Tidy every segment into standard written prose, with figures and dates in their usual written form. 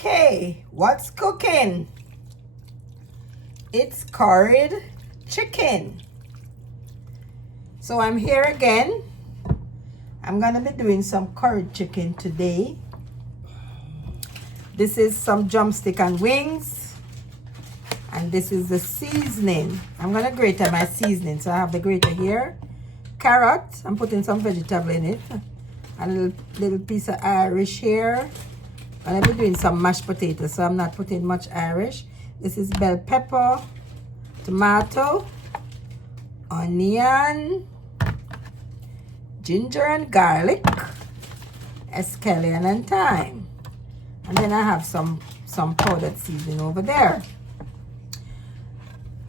Okay, what's cooking? It's curried chicken. So I'm here again. I'm gonna be doing some curried chicken today. This is some drumstick and wings, and this is the seasoning. I'm gonna grate my seasoning. So I have the grater here, carrot. I'm putting some vegetable in it, a little piece of Irish here. And I'll be doing some mashed potatoes, so I'm not putting much Irish. This is bell pepper, tomato, onion, ginger and garlic, scallion and thyme. And then I have some powdered seasoning over there.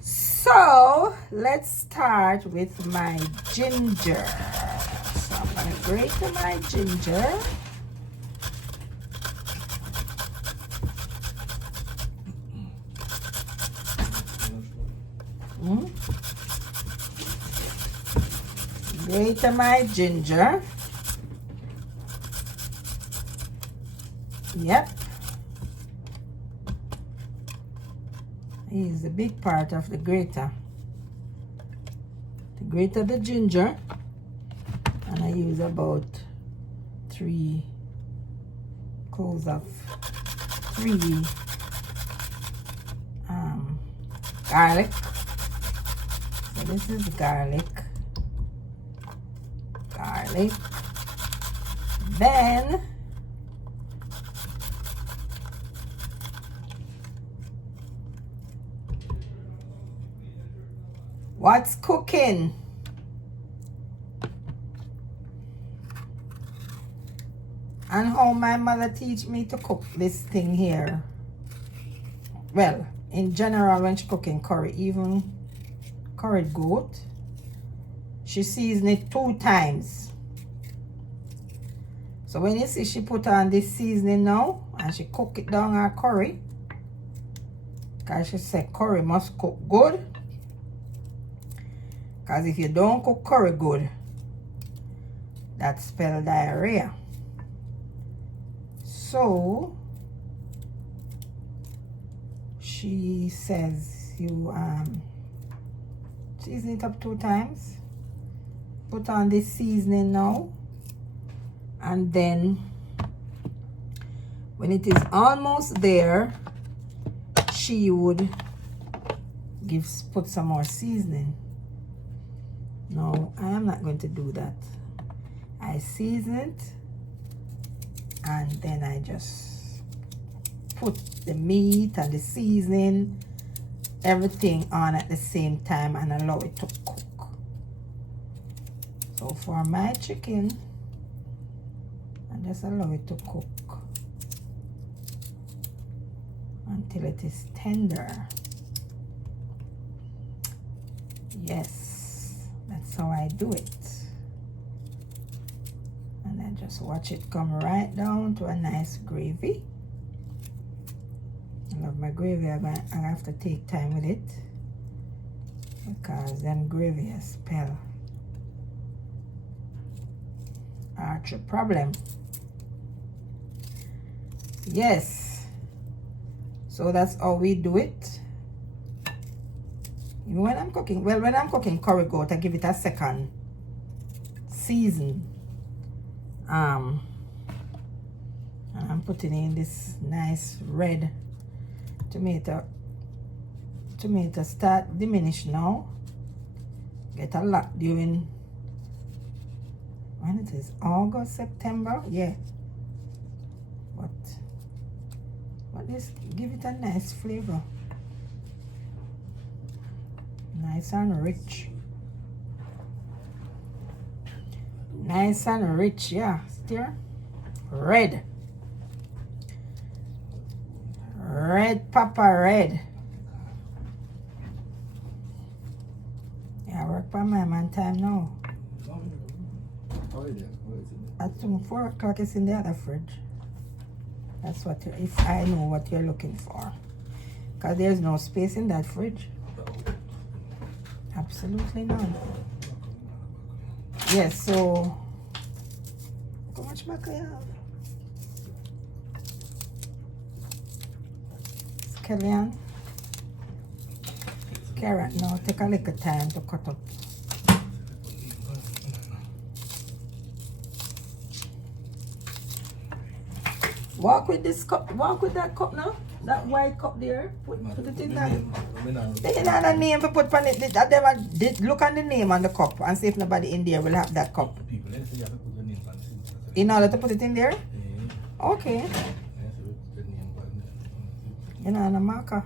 So let's start with my ginger. So I'm gonna grate my ginger. Grate my ginger. Yep. I use the big part of the grater to grate the ginger, and I use about 3 cloves of 3 garlic. So this is garlic. Then what's cooking? And how my mother teach me to cook this thing here. Well, in general, when she cooking curry, even curried goat, she season it 2 times. So when you see she put on this seasoning now, and she cook it down her curry, because she said curry must cook good. Because if you don't cook curry good, that spells diarrhea. So she says you season it up 2 times. Put on this seasoning now, and then when it is almost there, she would put some more seasoning. No, I am not going to do that. I season it, and then I just put the meat and the seasoning, everything on at the same time, and allow it to cook. So for my chicken, I just allow it to cook until it is tender. Yes, that's how I do it. And then just watch it come right down to a nice gravy. I love my gravy. I have to take time with it, because them gravy spell arch a problem. Yes, so that's how we do it. Even when I'm cooking, well, when I'm cooking curry goat, I give it a second season. And I'm putting in this nice red tomato. Tomato start diminish now. Get a lot during when it is August, September, yeah. But this give it a nice flavor. Nice and rich. Nice and rich, yeah. Stir. Red. Red pepper, red. Yeah, I work by my man time now. At 4 o'clock, it's in the other fridge. That's what if I know what you're looking for. Because there's no space in that fridge. Absolutely none. Yes, so how much back I have? Kellyanne. Carrot now, take a little time to cut up. Walk with this cup, walk with that cup now. That white cup there. Put it in that. They didn't have a name to put on it. Look on the name on the cup and see if nobody in there will have that cup. In order to put it in there? Okay. You know, a marker.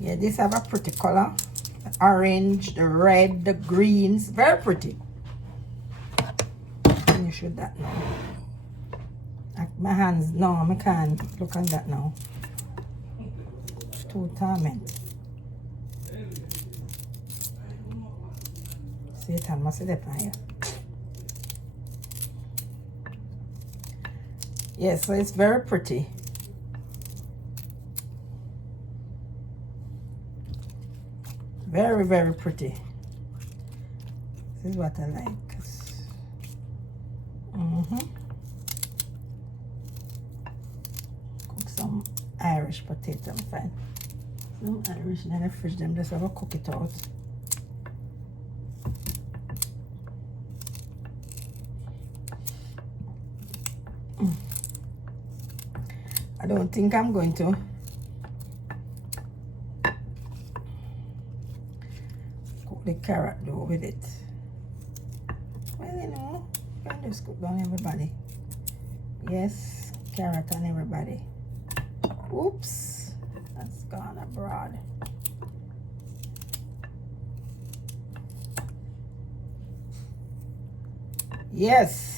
Yeah, this have a pretty color. The orange, the red, the greens, very pretty. You should that now. My hands, no, I can't look at that now. Too torment. Satan must have left here. Yes, so it's very pretty. Very, very pretty. This is what I like. Cook some Irish potato, I'm fine. Some Irish, and then I fridge them, just have a cook it out. I don't think I'm going to cook the carrot though with it. Well, you know, you can just cook down everybody. Yes, carrot on everybody. Oops, that's gone abroad. Yes.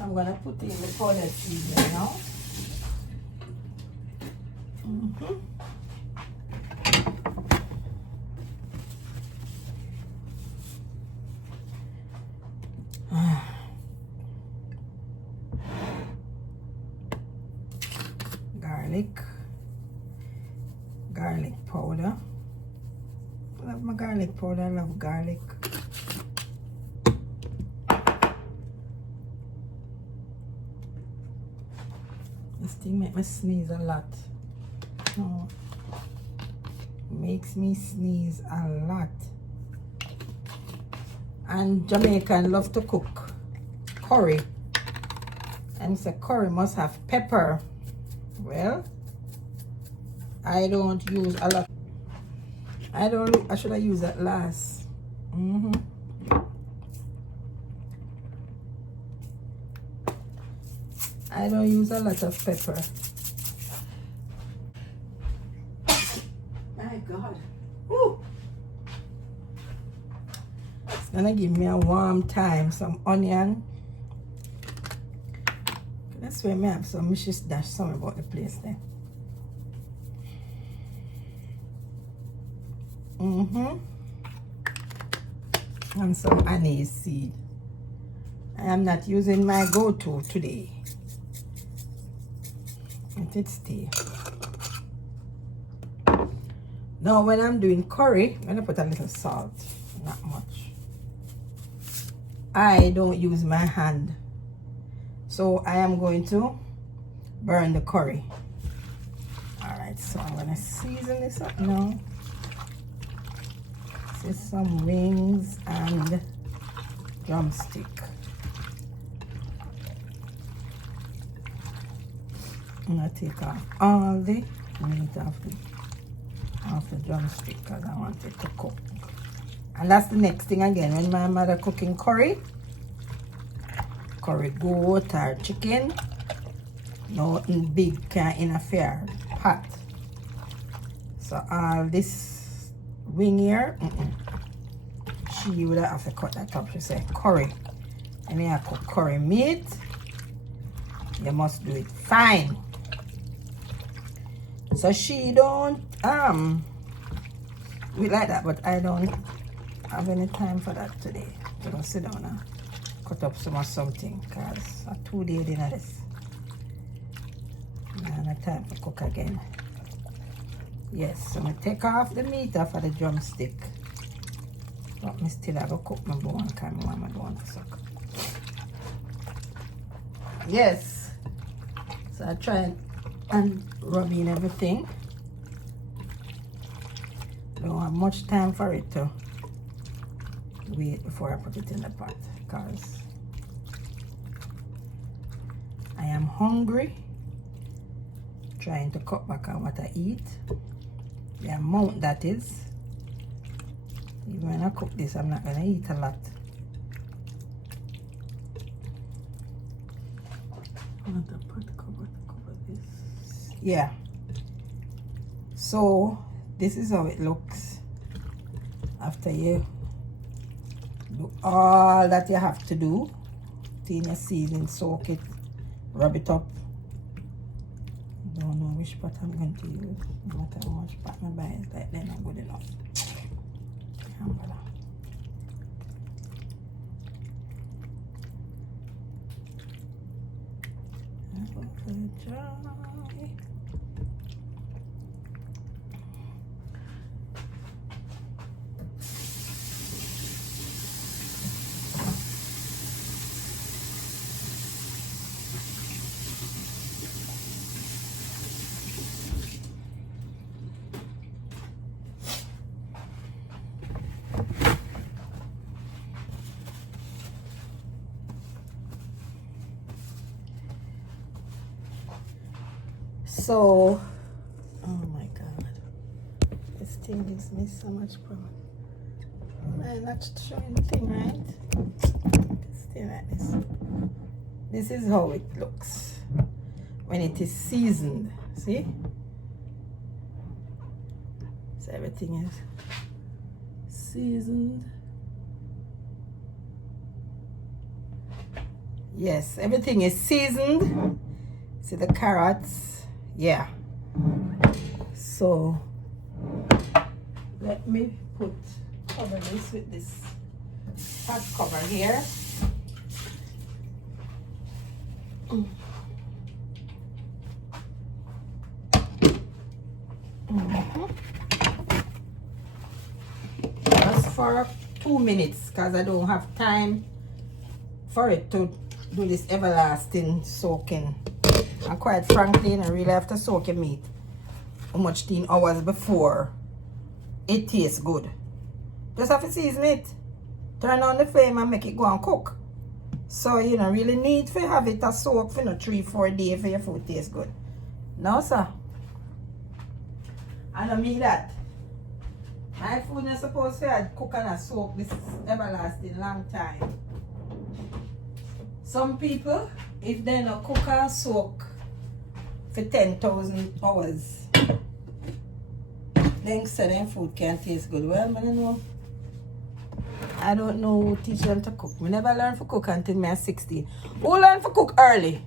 I'm gonna put in the powdered seasoning now. Garlic powder. I love my garlic powder. I love garlic. This thing makes me sneeze a lot. No, makes me sneeze a lot. And Jamaican love to cook curry. And say curry must have pepper. Well, I don't use a lot. I should have used that last. I don't use a lot of pepper. My God. Woo. It's gonna give me a warm time. Some onion. That's where I have some mischief dash something about the place there. And some anise seed. I am not using my go-to today. Let it stay. Now when I'm doing curry, I'm gonna put a little salt, not much. I don't use my hand, so I am going to burn the curry. All right, so I'm gonna season this up now. This is some wings and drumstick. I'm gonna take off all the meat off the drumstick because I want it to cook. And that's the next thing again. When my mother cooking curry goat or chicken, nothing big can interfere hot. So all this wing here, she would have to cut that up. She said curry. And then I cook curry meat You must do it fine. So she don't we like that, but I don't have any time for that today. So I'll sit down and cut up some or something, because I'm 2 days in this. I have time to cook again. Yes, so I take off the meat off of the drumstick. But I still have to cook my bone, because I want my bone to suck. Yes. So I try and rub in everything. Don't have much time for it to wait before I put it in the pot, because I am hungry, trying to cut back on what I eat, the amount that is. Even when I cook this, I'm not gonna eat a lot. I want the pot cover to cover this. Yeah. So this is how it looks after you do all that you have to do. Clean your seasoning, soak it, rub it up. Don't know which pot I'm going to use. No matter how much pot I buy, it's like they're not good enough. So, oh my God, this thing gives me so much problem. I'm not showing the thing, right? It's still like this. This is how it looks when it is seasoned. See? So everything is seasoned. Yes, everything is seasoned. See the carrots? Yeah. So let me cover this with this pot cover here. Just for 2 minutes, because I don't have time for it to do this everlasting soaking. And quite frankly, I really have to soak your meat how much 10 hours before it tastes good. Just have to season it, turn on the flame and make it go and cook. So you don't really need to have it a soak for 3-4 days for your food tastes good. No sir. I don't mean that. My food is supposed to cook and a soak this everlasting long time. Some people, if they not cook and soak for 10,000 hours, then say their food can't taste good. Well, I don't know. I don't know who teach them to cook. We never learned to cook until I was 16. Who learned to cook early?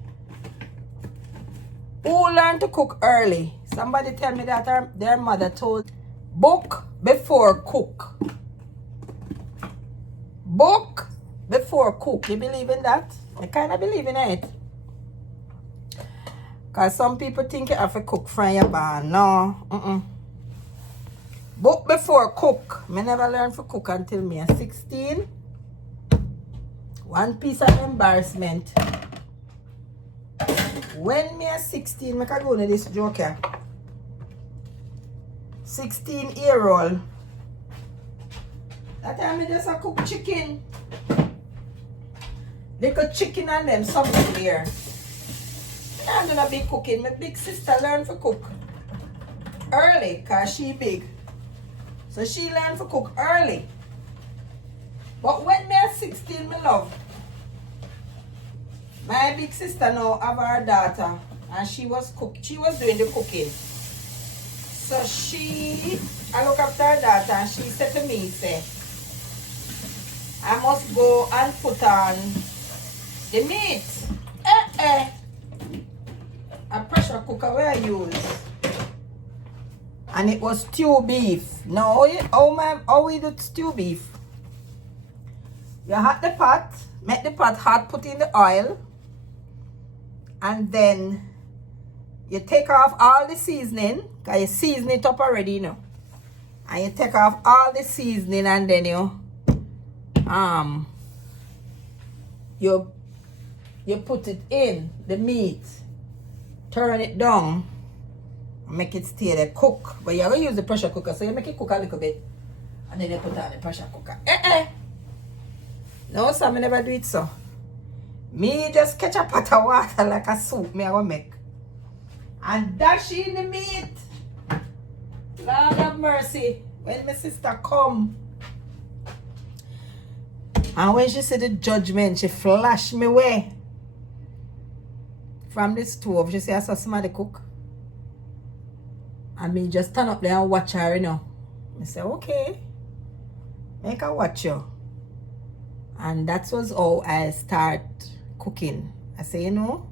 Who learned to cook early? Somebody tell me that their mother told, book before cook. Book before cook. You believe in that? I kind of believe in it. Because some people think you have to cook from your barn. No. Book before cook. I never learned to cook until I was 16. One piece of embarrassment. When I was 16, I can go to this joke here. 16-year-old. That time I just cook chicken. Little chicken and them something there. I'm gonna be cooking. My big sister learned to cook early because she big. So she learned to cook early. But when me was 16, my love, my big sister now have her daughter and she was doing the cooking. So I look after her daughter and she said to me, say, I must go and put on the meat. a pressure cooker where I use. And it was stew beef. Now, how we do stew beef? You hot the pot, make the pot hot, put in the oil, and then you take off all the seasoning, because you season it up already, you know. And you take off all the seasoning, and then you put it in the meat, turn it down, make it stay there, cook. But you're going to use the pressure cooker, so you make it cook a little bit, and then you put it on the pressure cooker. No, sir, I never do it so. Me just catch a pot of water like a soup me I will make. And dash in the meat. Lord have mercy. When my sister come. And when she see the judgment, she flash me away. From the stove, she say I saw somebody cook. And me just stand up there and watch her, you know. I say, okay. Make her watch you. And that was how I start cooking. I say, you know,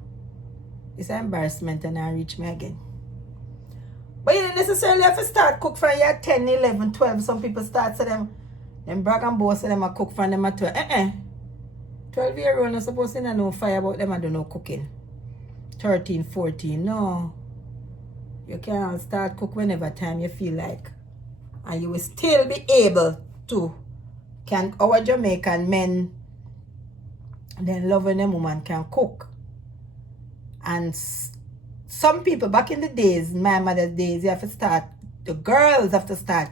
it's an embarrassment and I reach me again. But you don't necessarily have to start cook from your 10, 11, 12. Some people start to them brag and boast them a cook from them at 12. 12-year-old not supposed to know fire about them and do no cooking. 13, 14, no. You can start cook whenever time you feel like. And you will still be able to. Our Jamaican men, then loving them woman can cook. And some people back in the days, my mother's days, you have to start, the girls have to start,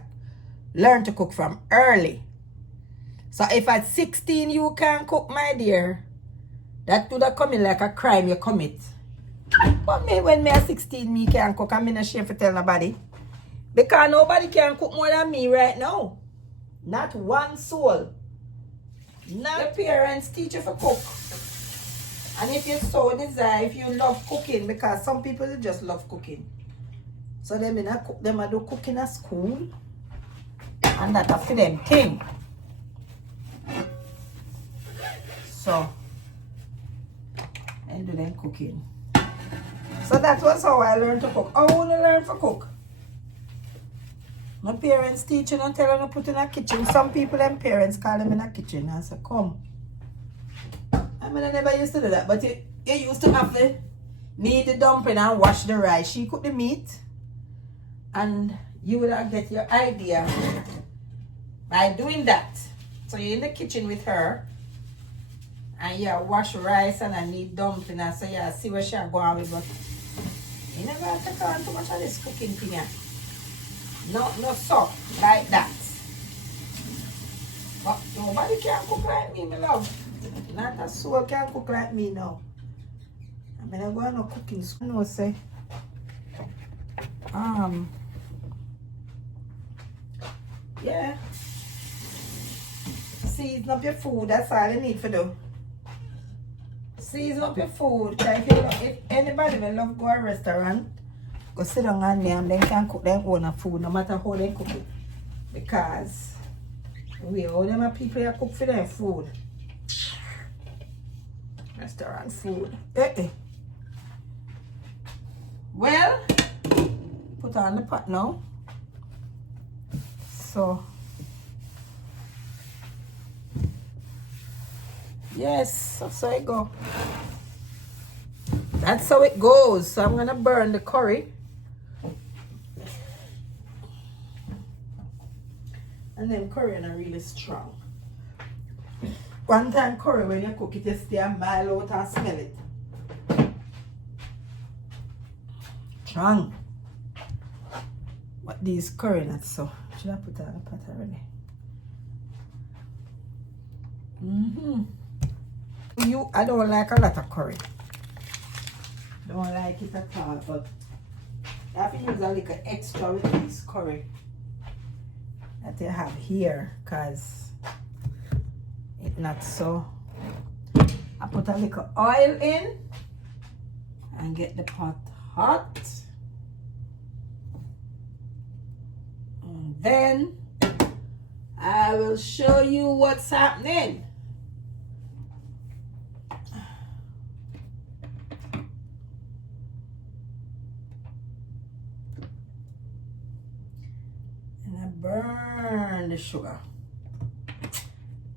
learn to cook from early. So if at 16 you can cook, my dear, that would have come in like a crime you commit. But me, when me at 16, me can cook, I'm not ashamed to tell nobody. Because nobody can cook more than me right now. Not one soul. Not your parents teach you to cook. And if you so desire, if you love cooking, because some people just love cooking. So them I do cooking at school. And that's a for them thing. So I do them cooking. So that was how I learned to cook. I want to learn to cook. My parents teaching and telling them to put in a kitchen. Some people and parents call them in a kitchen and say, come. I mean, I never used to do that. But you used to have to knead the dumpling and wash the rice. She cooked the meat. And you will get your idea by doing that. So you're in the kitchen with her. And you wash rice and I knead dumpling. And so you see where she's going with. But you never have to take on too much of this cooking thing here. No so like that. But nobody can cook like me, my love. Not a soul can cook like me now. I mean, I go on no cooking school. No say. Yeah. Season up your food. That's all you need to do. Season up your food. If anybody will love go to a restaurant, go sit down and them can cook their own food, no matter how they cook it. Because all them are people that cook for their food. Restaurant food. Well, put on the pot now. So, yes, that's how it goes. That's how it goes. So I'm gonna burn the curry. And then curry are really strong. One time curry, when you cook it, you stay a mile out and smell it. Strong. But these curry not so. Should I put it on the pot already? I don't like a lot of curry. Don't like it at all, but I have to use a little extra with this curry that you have here, because it's not so. I put a little oil in and get the pot hot. And then I will show you what's happening. burn the sugar.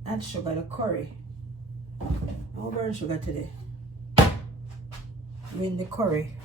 Add sugar, the curry. No burn sugar today. In the curry.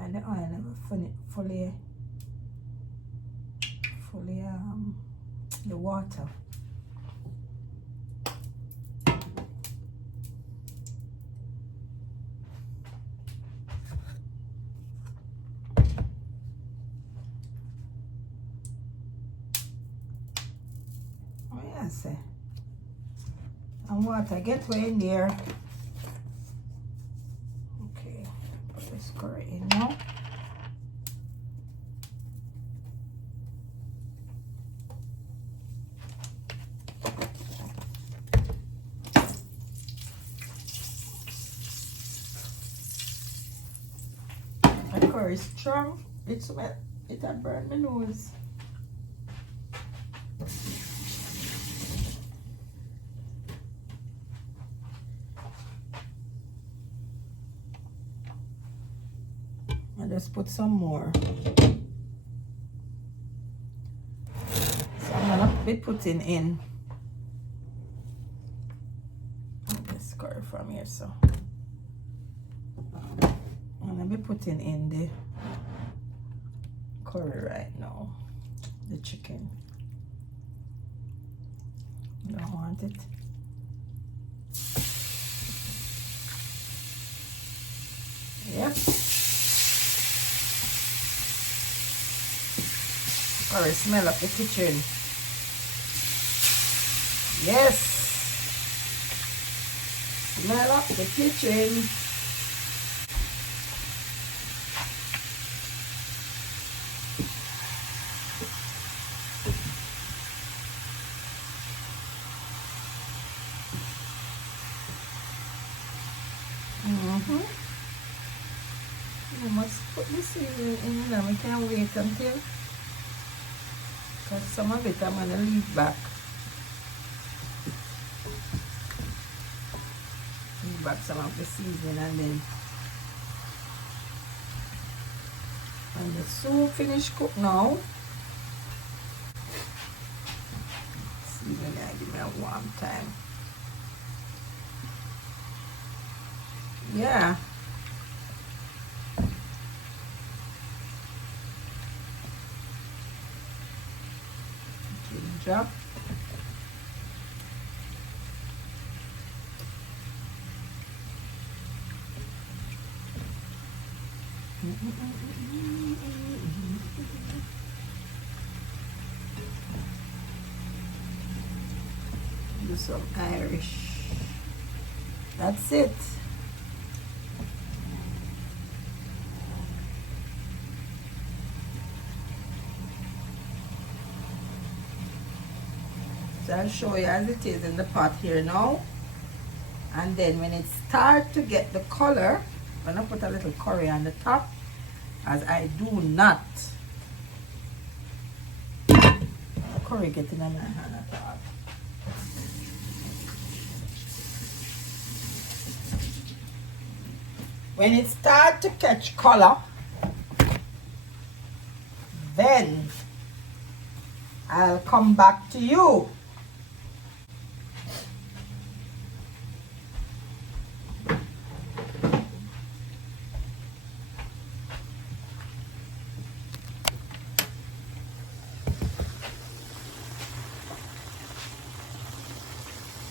And the oil never fully the water. Oh yes, and water get way in there. Okay, put this curry in now. The curry is strong. It had burned my nose. I just put some more. So I'm gonna be putting in this curry from here. So I'm gonna be putting in the curry right now. The chicken. You don't want it. Yep. Curry smell of the kitchen. Yes. Smell of the kitchen. You must put this seasoning in and we can't wait until, because some of it I'm going to leave back. Leave back some of the seasoning and then when the soup finish cook now, seasoning I give me a warm time. Yeah. Ginger. Do some Irish. That's it. So I'll show you as it is in the pot here now. And then when it starts to get the color, I'm gonna put a little curry on the top, as I do not. The curry getting on my hand at all. When it starts to catch color, then I'll come back to you.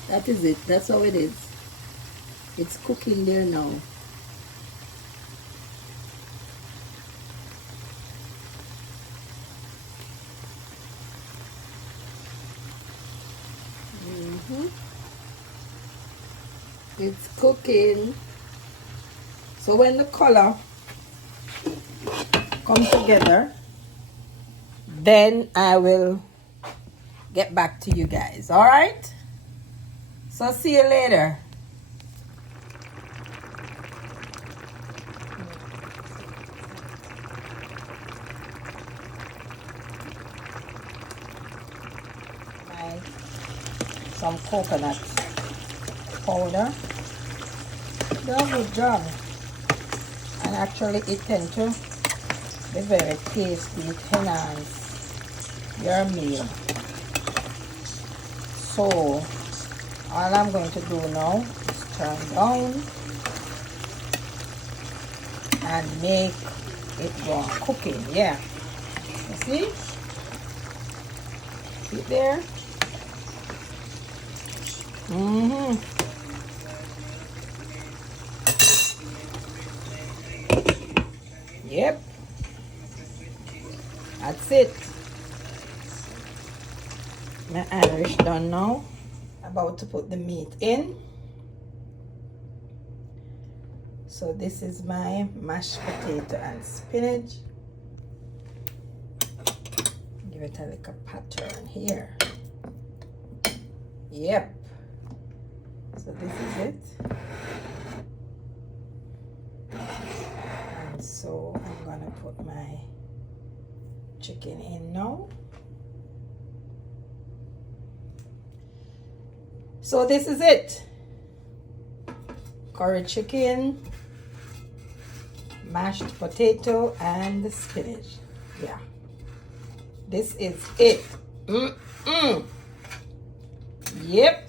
That is it. That's how it is. It's cooking there now. It's cooking. So when the color come together, then I will get back to you guys. All right? So see you later. Some coconut powder. Do a good job. And actually it tends to be very tasty. It enhances your meal. So all I'm going to do now is turn down and make it go cooking. Yeah. You see? See it there? Yep. That's it. My Irish done now. About to put the meat in. So this is my mashed potato and spinach. Give it a little pattern here. Yep. So this is it. And so I'm gonna put my chicken in now. So this is it. Curry chicken, mashed potato, and the spinach. Yeah. This is it. Yep.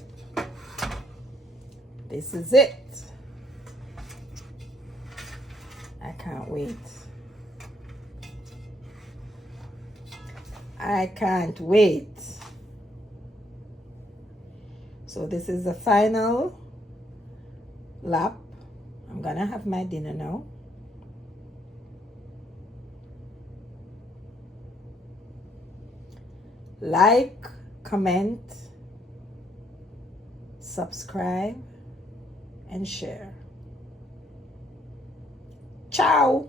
This is it. I can't wait. I can't wait. So this is the final lap. I'm gonna have my dinner now. Like, comment, subscribe, and share. Ciao.